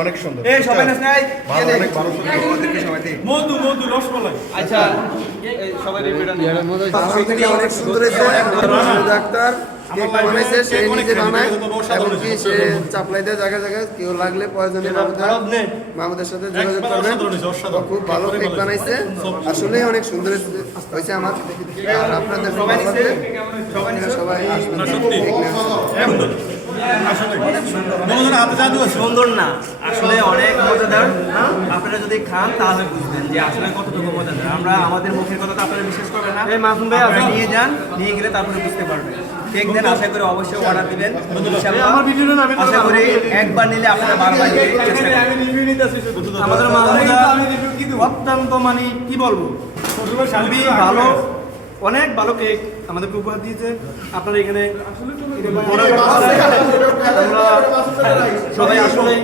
অনেক সুন্দর। এই সবাই নাচ নাই ভালো অনেক ভালো আমাদেরকে সবাই দিই মধু মধু রসমালাই। আচ্ছা সবাই রিপিট অনেক সুন্দর ডাক্তার কেক বানাইছে সে নিজে বানায় এবং সে চাপলাই দেয় জায়গায় জায়গায় কেউ লাগলে প্রয়োজনে মামুদের মামুদের সাথে যোগাযোগ করবেন। খুব ভালো কেক বানাইছে। আসলেই অনেক সুন্দর হয়েছে- আমার। আর আপনাদের সবাই আসবেন। সুন্দর না। আসলে অনেক মজাদার আপনারা যদি খান তাহলে বুঝবেন যে আসলে কতটুকু মজাদার। আমরা আমাদের মুখের কথা তো আপনারা বিশ্বাস করবেন না। আপনারা নিয়ে যান নিয়ে গেলে তারপরে বুঝতে পারবেন। আশা করি অবশ্যই অর্ডার দিবেন। ইনশাআল্লাহ। আশা করি একবার নিলে আপনারা বারবার। আমাদের মাহমুদা অত্যন্ত মানে কি বলব? খুবই ভালো। অনেক ভালো কেক আমাদেরকে উপহার দিয়েছে। আপনারা এখানে সবাই আসলে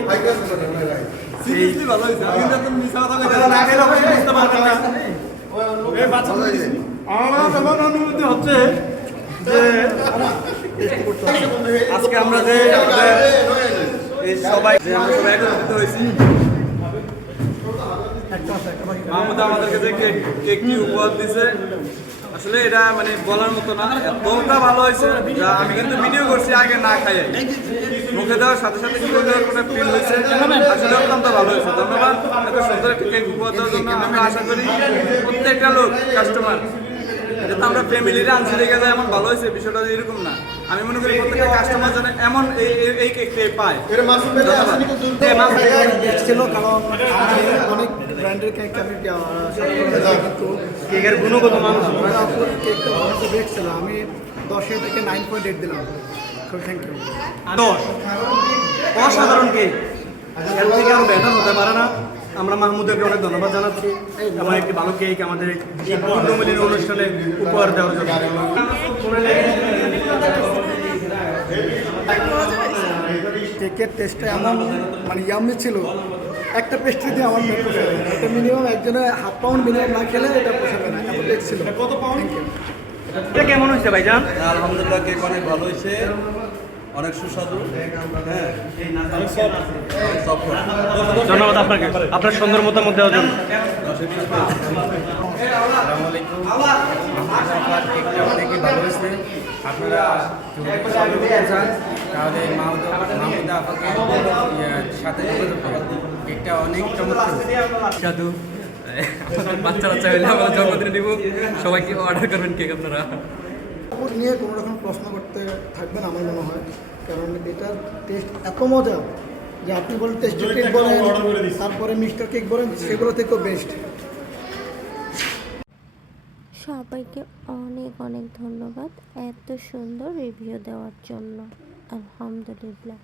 আমার অনুভূতি হচ্ছে যে আজকে আমরা যে সবাই যে আমরা সবাই একত্রিত হয়েছি মাহমুদ আমাদেরকে যে কেক কেকটি উপহার দিছে আসলে এটা মানে বলার মতো না। এতটা ভালো হয়েছে যা আমি কিন্তু ভিডিও করছি আগে না খাই মুখে দেওয়ার সাথে সাথে কি দেওয়ার কোনো ফিল হয়েছে। আসলে অত্যন্ত ভালো হয়েছে। ধন্যবাদ এত সুন্দর একটা কেক উপহার দেওয়ার জন্য। আমরা আশা করি প্রত্যেকটা লোক কাস্টমার এটা তো আমরা ফ্যামিলিরা আনছি দেখে যায় এমন ভালো হয়েছে বিষয়টা এরকম না। আমি মনে করি প্রত্যেকটা কাস্টমার যেন এমন এই এই- কেকটাই পায়। ধন্যবাদ। ছিল কারণ অনেক ব্র্যান্ডের কেক আমি কেকের গুণগত মান কেকটা অনেক বেস্ট ছিল। আমি দশে থেকে নাইন পয়েন্ট এইট দিলাম। থ্যাংক ইউ দশ? অসাধারণ কেক। এর থেকে আরও বেটার হতে পারে না। আমরা মাহমুদকে অনেক ধন্যবাদ জানাচ্ছি। আমার একটি ভালো কেক আমাদের এই পূর্ণমিলীন অনুষ্ঠানে উপহার দেওয়ার জন্য। কেকের টেস্টটা এমন মানে ইয়ামি ছিল। একটা পেস্ট্রি দিয়ে আমার পেট পোষাবে না। এটা মিনিমাম একজনের হাফ পাউন্ড মিনিমাম না খেলে এটা পোষাবে না। এমন টেস্ট ছিল কত পাউন্ড এটা কেমন হয়েছে ভাইজান? আলহামদুলিল্লাহ কেক অনেক ভালো হয়েছে। অনেক সুস্বাদু। হ্যাঁ। ধন্যবাদ আপনাকে। আপনার সুন্দর মতামত দেওয়ার জন্য। অনেকই ভালো হয়েছে। আপনারা যদি চান তাহলে মাহমুদা মাহমুদা আপাকে ইয়ে, সাথে যোগাযোগ করেন কেকটা অনেক চমৎকার সাধু বাচ্চা বাচ্চা হইলে আমরা জন্মদিনে দিব। সবাইকে অর্ডার করবেন কেক আপনারা। উপর নিয়ে কোনো রকম প্রশ্ন করতে থাকবেন আমার মনে হয়। কারণ এটার টেস্ট এত মজা যে আপনি বলেন টেস্টি কেক বলেন তারপরে মিস্টার কেক বলেন সেগুলো থেকেও বেস্ট সবাইকে অনেক অনেক ধন্যবাদ এত সুন্দর রিভিউ দেওয়ার জন্য। আলহামদুলিল্লাহ।